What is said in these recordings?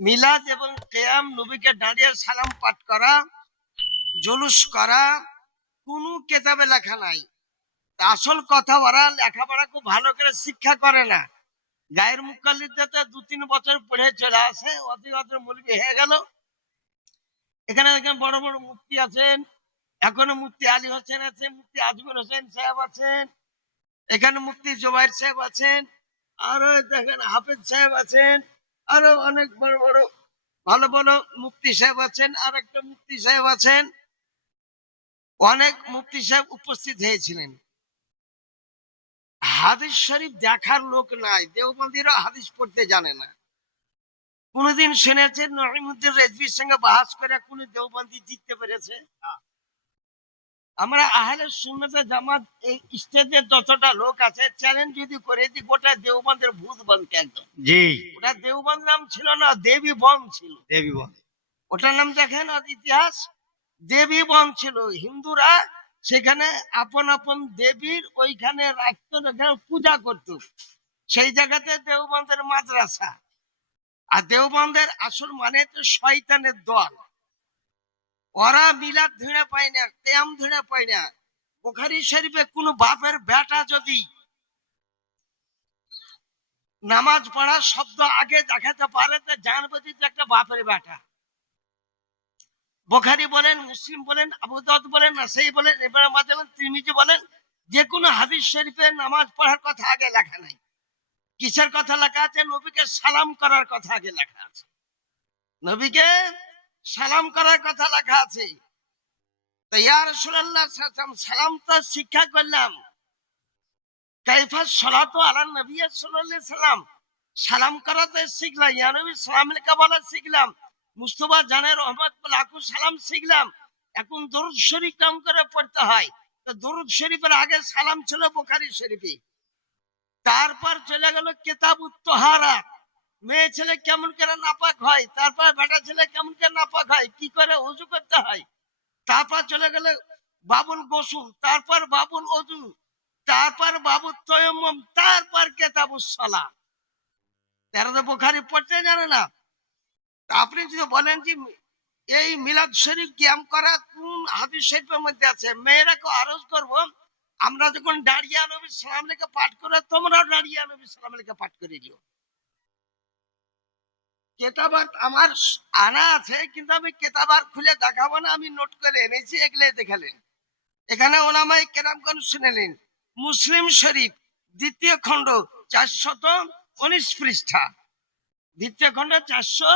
মিলাদ এবং কেয়াম নবীকে দাঁড়িয়ে সালাম পাঠ করা, জুলুস করা, কোনো কেতাবে লেখা নাই। আসল কথা, ওরা লেখাপড়া খুব ভালো করে শিক্ষা করে না। গায়ের মুখালিতে দু তিন বছর পড়ে চলে আসে অতি অত মুরগি হয়ে গেল। এখানে দেখেন বড় বড় মুক্তি আছেন, এখনও মুক্তি আলী হোসেন আছেন মুক্তি আজমর হোসেন সাহেব আছেন, এখানে মুক্তি জোবাইর সাহেব আছেন, আরও দেখেন হাফেজ সাহেব আছেন। আরও অনেক বড় বড় ভালো ভালো মুক্তি সাহেব আছেন আর একটা মুক্তি সাহেব আছেন। অনেক মুক্তি সাহেব উপস্থিত হয়েছিলেন। হাদিস শরীফ দেখার লোক নাই, দেওবন্দিরা হাদিস পড়তে জানে না। কোনদিন শুনেছেন নহিমুদ্দিন রেজবির সঙ্গে বাহাস করে কোন দেওবন্দি জিততে পেরেছে? আমরা আহলে সুন্নতে জামাত এই স্টেজে যতটা লোক আছে চ্যালেঞ্জ যদি করে দিই গোটা দেওবন্দের ভূত বনকে একদম। জি। ওটা দেওবন্দ নাম ছিল না দেবী বন ছিল। দেবী বল ওটার নাম দেখেন ইতিহাস। দেবী বন ছিল। হিন্দুরা সেখানে আপন আপন দেবীর ওইখানে রাখতো পূজা করত। সেই জায়গাতে দেওবন্দের মাদ্রাসা। আর দেওবন্দের আসল মানে তো শয়তানের দল। ওরা মিলাদ ধুঁড়ে পায় না কেয়াম ধুঁড়ে পায় না। বুখারি শরীফে কোন বাপের বেটা যদি নামাজ পড়ার শব্দ আগে দেখাতে পারে, তো জানবে যে একটা বাপের বেটা। বোখারি বলেন, মুসলিম বলেন, আবু দাউদ বলেন, নাসাই বলেন ইব্রাহিম মাঝে তিরমিজি বলেন, যে কোনো হাদিস শরীফে নামাজ পড়ার কথা আগে লেখা নাই। কিসের কথা লেখা আছে? নবীকে সালাম করার কথা আগে লেখা আছে। নবীকে সালাম করার কথা লেখা আছে। সালাম তো শিক্ষা করলাম। সালাম করাতে শিখলাম সালাম লেখা বলা শিখলাম। মুস্তফা জানের সালাম শিখলাম। এখন দরুদ শরীফ নাম করে পড়তে হয়? তো দরুদ শরীফের আগে সালাম ছিল বোখারি শরীফে। তারপর চলে গেল কেতাব তোহারা মেয়ে ছেলে কেমন করে নাপাক হয়? তারপর বেটা ছেলে কেমন করে নাপাক হয়? কি করে অজু করতে হয়? তারপর চলে গেলে বাবুল গোসুল তারপর বাবুল অজু তারপর বাবুল তয়ম্মম তারপর কেতাবুস সালা তারা তো বোখারি পড়তে জানে না। আপনি যদি বলেন যে এই মিলাদ শরীফ ক্যাম করা কোন হাদিস শরীফের মধ্যে আছে? মেয়েরাকে আরজ করব? আমরা যখন দাঁড়িয়ে নবী সালাম লেখা পাঠ করে তোমরাও দাঁড়িয়ে নবী সালাম লেখা পাঠ করে দিও। কেতাবার আমার আনা আছে, কিন্তু আমি কেতাবার খুলে দেখাবো না, আমি নোট করে এনেছি এগুলো দেখালেন এখানে ওনামাই কেরামগঞ্জ শুনেলেন মুসলিম শরীফ, দ্বিতীয় খণ্ড, চারশত উনিশ পৃষ্ঠা। দ্বিতীয় খণ্ড চারশো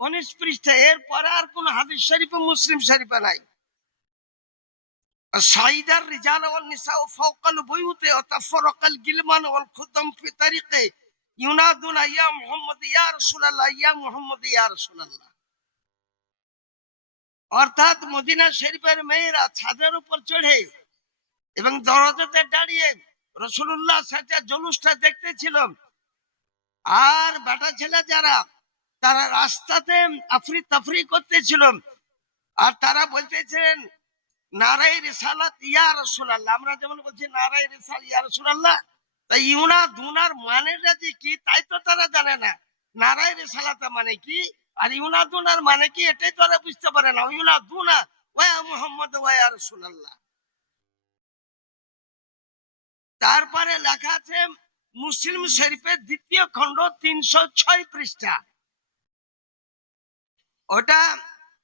উনিশ পৃষ্ঠা। এরপরে আর কোন হাদিস শরীফে, মুসলিম শরীফে নাই। সাইদার রিজাল ওয়াল নিসা ফাওকাল বুয়ুতে ওয়া তাফরাকাল গিলমান ওয়াল খুদম ফি তারিকে ইয়া ইয়া ইয়া অর্থাৎ মদিনা শরীফের মেয়েরা ছাদের উপর চড়ে এবং দরজাতে দাঁড়িয়ে রসুল্লাহ সাথে জলুসটা দেখতেছিল। আর বেটা ছেলে যারা, তারা রাস্তাতে আফরি তাফরি করতেছিল। আর তারা বলতেছেন নারাই রিসালাত ইয়া রাসূলুল্লাহ। আমরা যেমন বলছি নারাই রিসাল ইয়া রাসূলুল্লাহ। তাই ইউনা দুনার মানেটা যে কি তাই তো তারা জানে না। নারাই রিসালাত মানে কি? আর ইউনা দুনার মানে কি? এটাই তারা বুঝতে পারে না। ইউনা দুনা, ওয়া মুহাম্মদ, ওয়া রাসূলুল্লাহ। তারপরে লেখা আছে, মুসলিম শরীফের দ্বিতীয় খণ্ড তিনশো ছয় পৃষ্ঠা। ওটা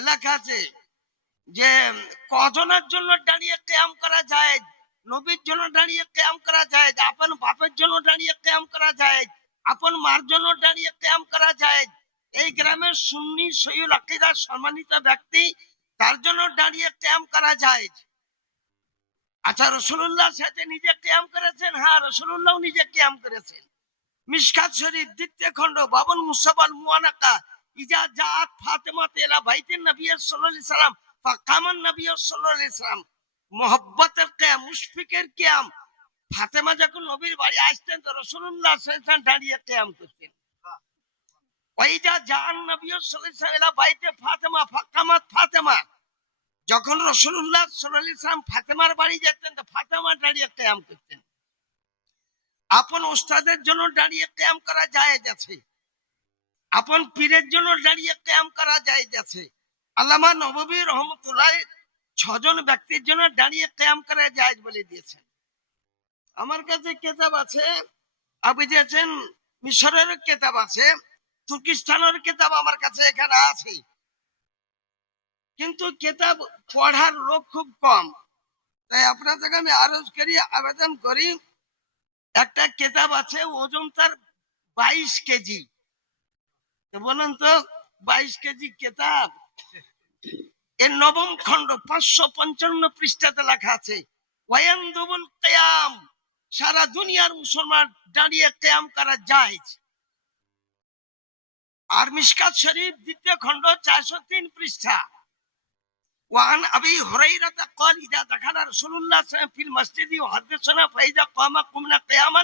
লেখা আছে যে, কজনের জন্য দাঁড়িয়ে ক্যাম করা যায়? নবীর জন্য দাঁড়িয়ে ক্যাম করা যায়, আপন বাপের জন্য দাঁড়িয়ে ক্যাম করা যায়, আপন মার জন্য দাঁড়িয়ে ক্যাম করা যায়। এই গ্রামের সুন্নি সৈয়দ আকিদার সম্মানিত ব্যক্তি, তার জন্য দাঁড়িয়ে ক্যাম করা যায়। আচ্ছা রসুল্লাহ সাথে নিজে ক্যাম করেছেন? হ্যাঁ রসুল্লাহ নিজে ক্যাম করেছেন। মিসকাত শরীফ দ্বিতীয় খণ্ড বাবন মুসাবাল মুয়ানাকা ইজা জাত ফাতেমা তেলা বাইতেন নবী সাল্লাল্লাহু আলাইহি সাল্লাম, ফাকামান নবী সাল্লাল্লাহু আলাইহি সাল্লাম। মোহব্বতের কিয়াম, মুশফিকের কিয়াম। ফাতেমা যখন নবীর বাড়ি আসতেন, তো সাল্লাম দাঁড়িয়ে কিয়াম করতেন। ওইজা জান নবী সাল্লাম ফাতেমা, ফাকামাত ফাতেমা। যখন সাল্লাম ফাতেমার বাড়ি যেতেন, তো ফাতেমা দাঁড়িয়ে কিয়াম করতেন। আপন উস্তাদের জন্য দাঁড়িয়ে কিয়াম করা যায় আছে। আপন পীরের জন্য দাঁড়িয়ে ক্যাম্প করা যায় যাচ্ছে আল্লামা নববী রহমতুল্লাহ ছজন ব্যক্তির জন্য দাঁড়িয়ে ক্যাম্প করা যায় বলে দিয়েছেন। আমার কাছে কেতাব আছে, আপনি দিয়েছেন, মিশরের কেতাব আছে, তুর্কিস্তানের কেতাব আমার কাছে এখানে আছে। কিন্তু কেতাব পড়ার লোক খুব কম। তাই আপনার থেকে আমি আরজ করি, আবেদন করি, একটা কেতাব আছে, ওজন তার বাইশ কেজি। বলুন তো, বাইশ কেজি কেতাব? এর নবম খণ্ড পাঁচশো পঞ্চান্ন পৃষ্ঠাতে লেখা আছে ওয়ায়ান্দুবুল কেয়াম সারা দুনিয়ার মুসলমান দাঁড়িয়ে কেয়াম করা যায় আর মিশকাত শরীফ দ্বিতীয় খণ্ড চারশো তিন পৃষ্ঠা وعن ابي هريره قال اذا دخل رسول الله صلى الله عليه وسلم في المسجد وحدثنا فاذا قام قمنا قياما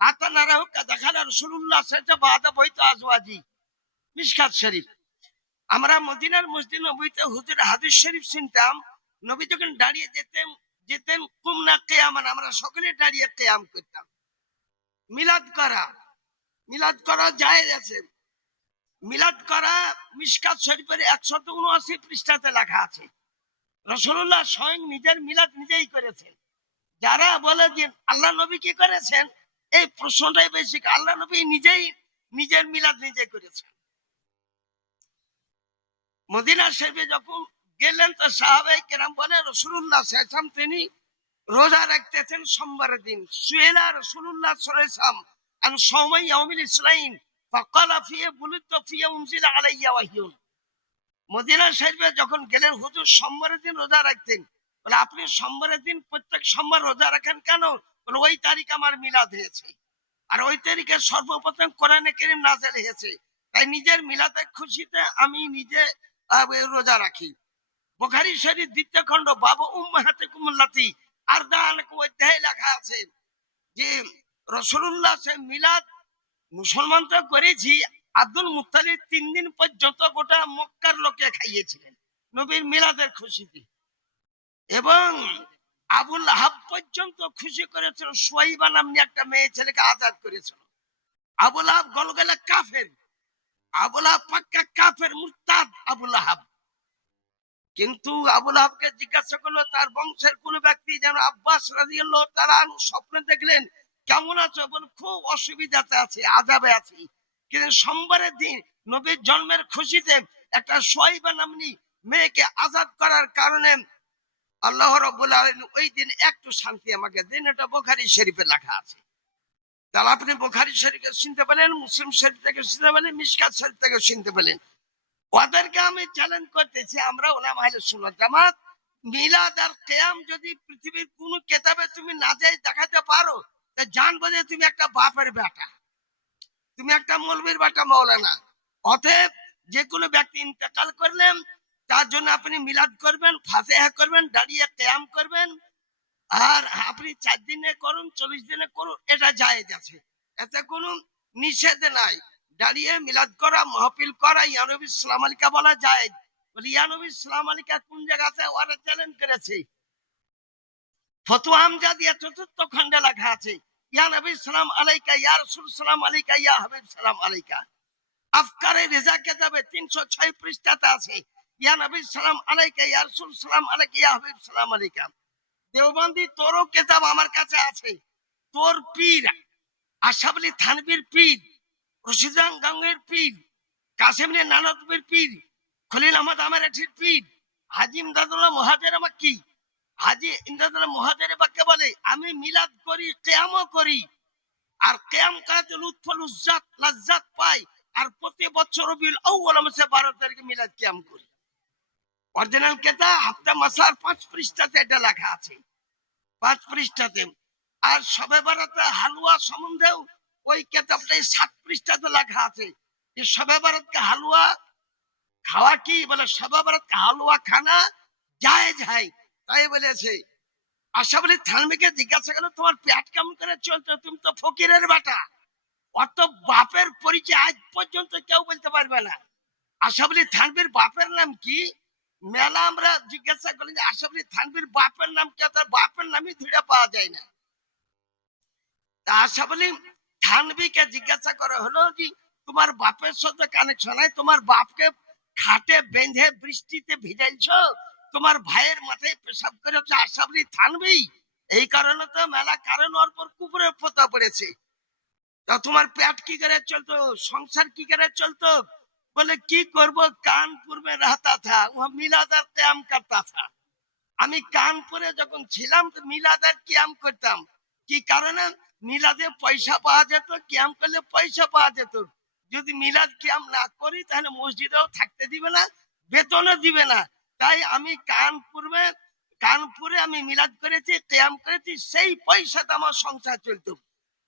حتى نراه كدخل رسول الله صلى الله عليه وسلم بعد بيت ازواجه মিশকাত শরীফ আমরা মদিনার মসজিদ নবীতে হুজুর হাদিস শরীফ শুনতাম। নবী যখন দাঁড়িয়ে যেতেন যেতেন কুমনা কেয়ামান আমরা সকলে দাঁড়িয়ে কেয়াম করতাম। মিলাদ করা মিলাদ করা যায় আছে। মিলাদ করা মিশকাত শরীফের একশত উনআশি পৃষ্ঠাতে লেখা আছে। রসুল্লাহ স্বয়ং নিজের মিলাদ নিজেই করেছেন। যারা বলে যে আল্লাহ নবী কি করেছেন, এই প্রশ্নটাই বেশি। আল্লাহ নবী নিজেই নিজের মিলাদ নিজে করেছেন। মদিনা শরীফে যখন গেলেন, তো সাহাবাই কেরাম বলে রসুল্লাহ তিনি রোজা রাখতেছেন সোমবার দিন। সুয়েলা রসুল্লাহ ফিয়ে উমজিল আলাইয়া ওয়াহিউন মদিনা শরীফে যখন গেলেন, হুজুর দিন রোজা রাখতেন। বলে, আপনি সোমবারের দিন প্রত্যেক সোমবার রোজা রাখেন কেন? বলে, ওই তারিখ আমার মিলাদ হয়েছে। আর ওই তারিখে সর্বপ্রথম কোরআনে কেরিম নাজেল হয়েছে। তাই নিজের মিলাতে খুশিতে আমি নিজে রোজা রাখি। বুখারী শরীফ দ্বিতীয় খণ্ড, বাবু উম্মাহাতে কুমুল্লাতি আর দানক অধ্যায়ে লেখা আছে যে রসুল্লাহ সে মিলাদ মুসলমান তো করেছি, আব্দুল মুত্তালিব তিন দিন পর্যন্ত গোটা মক্কার লোকে খাইয়েছিলেন, নবীর মিলাদের খুশিতে। এবং আবুল আহাব পর্যন্ত খুশি করেছিল, সোয়াইবা নামনি একটা মেয়ে ছেলেকে আজাদ করেছিল। আবুল আহাব গলগলা কাফের। সোমবারের দিন নবীর জন্মের খুশিতে একটা সোয়াইবা নামনি মেয়েকে আজাদ করার কারণে আল্লাহ রব্বুল আলামিন ওই দিন একটু শান্তি আমাকে দিন। এটা বোখারি শরীফে লেখা আছে। তাহলে আপনি বোখারি শরীফকে শুনতে পেলেন, মুসলিম শরীফ থেকে শুনতে পেলেন মিসকাত শরীফ থেকে শুনতে পেলেন। ওদেরকে আমি চ্যালেঞ্জ করতেছি, আমরা ওলাম আহলে সুন্নাত জামাত, মিলাদ আর কেয়াম যদি পৃথিবীর কোন কেতাবে তুমি না যাই দেখাতে পারো, তা জানব যে তুমি একটা বাপের বেটা। তুমি একটা মৌলবীর বেটা মৌলানা। অতএব যে কোনো ব্যক্তি ইন্তেকাল করলেন, তার জন্য আপনি মিলাদ করবেন, ফাতেহা করবেন, দাঁড়িয়ে কেয়াম করবেন। আর আপনি চার দিনে করুন, চল্লিশ দিনে করুন, এটা জায়েজ আছে। এতে কোনো নিষেধ নাই। দাঁড়িয়ে মিলাদ করা, মহফিল করা, ইয়ানবী ইসলাম আলিকা বলা যায় বলে, ইয়ানবী আলিকা কোন জায়গাতে চ্যালেঞ্জ করেছে? চতুর্থ খণ্ডে লেখা আছে ইয়া নবী সালাম আলাইকা সালাম ইয়া হাবিব সালাম আফকারে রেজা কেতাবে 306 পৃষ্ঠাতে আছে ইয়া নবী সালাম আলাইকা সালাম আলাইকা, ইয়া হাবিব সালাম দেওবন্দি, তোরও কেতাব আমার কাছে আছে। তোর পীর, আশাবলি থানবীর পীর, রশিদান গাঙ্গের পীর কাসেমনে নানতবীর পীর, খলিল আহমদ আমার আমেরাঠির পীর, হাজি ইমদাদুল্লাহ মহাজের মাক্কি হাজি ইমদাদুল্লাহ মহাজের বাক্যে বলে, আমি মিলাদ করি, কেয়ামও করি। আর কেয়াম করাতে লুৎফল উজ্জাত লাজ্জাত পাই। আর প্রতি বছর রবিউল আউয়াল মাসে 12 তারিখে মিলাদ কিয়াম করি। অরিজিনাল কেতা হাফতা মাসার পাঁচ পৃষ্ঠাতে এটা লেখা আছে। পাঁচ পৃষ্ঠাতে। আর সবে বারাতে হালুয়া সম্বন্ধেও ওই কেতাবটাই সাত পৃষ্ঠাতে লেখা আছে। যে সবে বারাতকে হালুয়া খাওয়া কি? বলে, সবে বারাতকে হালুয়া খানা যায় যায় তাই বলেছে। আশা বলি, থানবিকে জিজ্ঞাসা করল, তোমার পেট কেমন করে চলতো তুমি তো ফকিরের বেটা। অত বাপের পরিচয় আজ পর্যন্ত কেউ বলতে পারবে না। আশাবলি থানবির বাপের নাম কি? মেলা আমরা জিজ্ঞাসা করলেন যে আশাবলি থানবির বাপের নাম কি? তার বাপের নামই ধরে পাওয়া যায় না। তা থানবিকে জিজ্ঞাসা করা হলো যে, তোমার বাপের সাথে কানেকশন তোমার বাপকে খাটে বেঁধে বৃষ্টিতে ভিজাইছো? তোমার ভাইয়ের মাথায় পেশাব করেছ? আশাবলি থানবি, এই কারণে তো মেলা কারণ ওর পর কুকুরের পোতা পড়েছে। তা তোমার পেট কি করে চলতো? সংসার কি করে চলতো? বলে, কি করব? কানপুরে রাতা থা। ওয়া মিলাদার কিয়াম করতা থা। আমি কানপুরে যখন ছিলাম, তো মিলাদার কিয়াম করতাম। কি কারণে? মিলাদে পয়সা পাওয়া যেত, কিয়াম করলে পয়সা পাওয়া যেত। যদি মিলাদ কিয়াম না করি, তাহলে মসজিদেও থাকতে দিবে না, বেতনও দিবে না। তাই আমি কানপুরে কানপুরে আমি মিলাদ করেছি, কিয়াম করেছি, সেই পয়সাতে আমার সংসার চলত।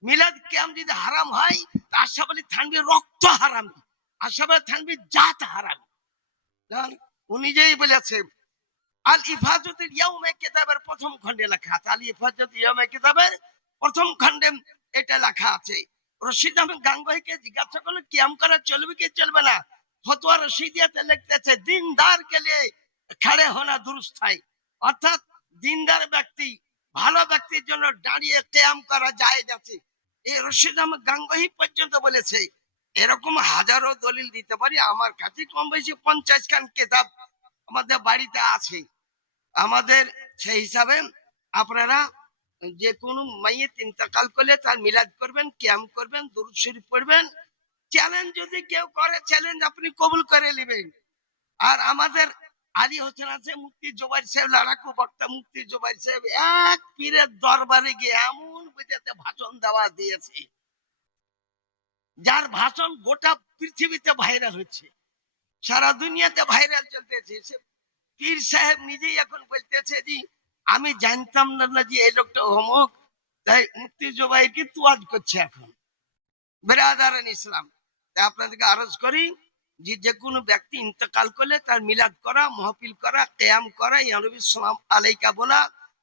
মিলাদ কিয়াম যদি হারাম হয় তার আশা বলি থানবি রক্ত হারামি। আশা বলি জাত আল ইফাজতুল ইয়াউমে কিতাবের প্রথম খণ্ডে লেখা আছে। আল ইফাজতুল ইয়াউমে কিতাবের প্রথম খণ্ডে এটা লেখা আছে। রশিদ আহমেদ জিজ্ঞাসা করল করা চলবে কি চলবে না? ফতোয়া রশিদিয়াতে লিখতেছে, দিনদার কে লিয়ে খড়ে হোনা দুরুস্ত হয় অর্থাৎ দিনদার ব্যক্তি, ভালো ব্যক্তির জন্য দাঁড়িয়ে কিয়াম করা যায় যাচ্ছে এই রশিদ আহমেদ গাঙ্গুহি পর্যন্ত বলেছে এরকম হাজারো দলিল দিতে পারি। আমার কাছে কম বেশি পঞ্চাশ খান কেতাব আমাদের বাড়িতে আছে। আমাদের সেই হিসাবে আপনারা যে কোনো মাইয়ের ইন্তেকাল করলে তার মিলাদ করবেন, ক্যাম করবেন, দুরুদ শরীফ পড়বেন। চ্যালেঞ্জ যদি কেউ করে চ্যালেঞ্জ আপনি কবুল করে নেবেন। আর আমাদের আলী হোসেন আছে মুক্তি জোবাই সাহেব, লড়াকু বক্তা মুফতি জোবাইর সাহেব, এক পীরের দরবারে গিয়ে এমন বুঝাতে ভাষণ দেওয়া দিয়েছে। যার ভাষণ গোটা পৃথিবীতে ভাইরাল হচ্ছে। সারা দুনিয়াতে ভাইরাল চলতেছে। পীর সাহেব নিজেই এখন বলতেছে যে, আমি জানতাম না না যে এই লোকটা অমুক, তাই মুক্তি তুয়াজ করছে এখন। বেরাদারান ইসলাম। তাই আপনাদেরকে আরজ করি যে যে কোনো ব্যক্তি ইন্তকাল করলে তার মিলাদ করা, মহফিল করা কেয়াম করা ইয়ানবী সালাম আলাইকা বলা,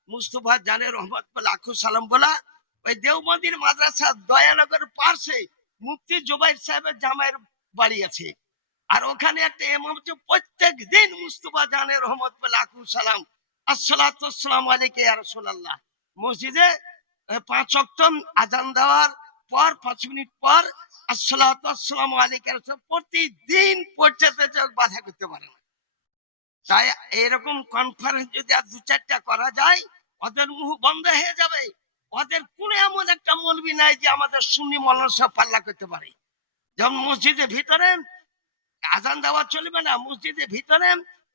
মুস্তফা জানের রহমত বলা আখু সালাম বলা, ওই দেওবন্দির মাদ্রাসা দয়ানগর পার্শ্বে মুফতি জুবাইর সাহেবের জামাইয়ের বাড়ি আছে। আর ওখানে একটা এমাম হচ্ছে প্রত্যেক দিন মুস্তফা জানের রহমত বলে আকু সালাম। আসসালাম মসজিদে পাঁচ আজান দেওয়ার পর, পাঁচ মিনিট পর আসসালাম প্রতিদিন বাধা করতে পারে না। তাই এরকম কনফারেন্স যদি আর দু চারটা করা যায়, ওদের মুখ বন্ধ হয়ে যাবে। ওদের কোন এমন একটা মলবি নাই যে আমাদের সুন্নি মৌলানা সব পাল্লা করতে পারে। যেমন মসজিদের ভিতরে আজান দেওয়া চলবে না, মসজিদের ভিতরে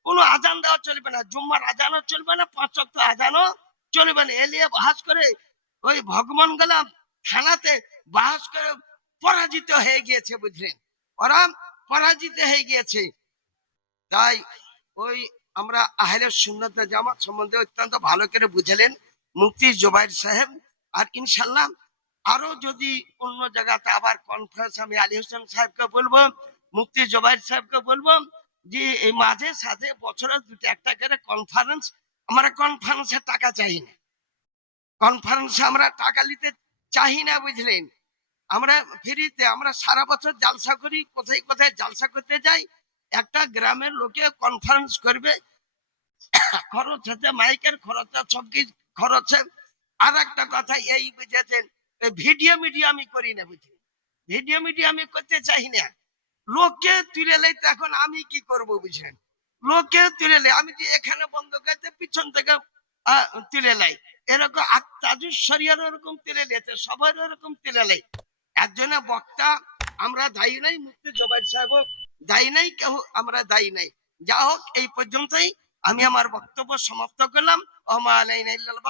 কোনো আজান দেওয়া চলবে না, জুম্মার আজানও চলবে না, পাঁচ ওয়াক্ত আজানও চলবে না। এলিয়ে বাহাস করে ওই ভগবান গেলাম থানাতে বাহাস করে পরাজিত হয়ে গিয়েছে, বুঝলেন? ওরা পরাজিত হয়ে গিয়েছে। তাই ওই আমরা আহলে সুন্নত জামাত সম্বন্ধে অত্যন্ত ভালো করে বুঝালেন মুফতি জোবাইর সাহেব। আর ইনশাল্লাহ আরও যদি অন্য জায়গাতে আবার কনফারেন্স আমি আলী হোসেন সাহেবকে বলব, মুফতি জোবাইর সাহেবকে বলব যে এই মাঝে সাঝে বছরে দুটো একটা করে কনফারেন্স আমরা কনফারেন্সে টাকা চাই না। কনফারেন্সে আমরা টাকা নিতে চাই না, বুঝলেন? আমরা ফ্রিতে আমরা সারা বছর জালসা করি, কোথায় কোথায় জালসা করতে যাই, একটা গ্রামের লোকে কনফারেন্স করবে, খরচ হচ্ছে, মাইকের খরচ সব কিছু খরচ আছে আর একটা কথা এই বুঝেছেন ভিডিও মিডিয়া আমি করি না বুঝলি ভিডিও মিডিয়া আমি করতে চাই না। লোককে তুলে লাইতে এখন আমি কি করব বুঝলেন লোককে তুলে লাই, আমি যে এখানে বন্ধ করতে পিছন থেকে তুলে লাই। এরকম তাজুর শরিয়ার এরকম তুলে লেতে সবার এরকম তুলে লাই। একজনে বক্তা, আমরা দায়ী নাই মুক্তি জবাই সাহেব, দায়ী নাই, কেউ আমরা দায়ী নাই। যা হোক, এই পর্যন্তই আমি আমার বক্তব্য সমাপ্ত করলাম। ওমা আলাইনা ইল্লাল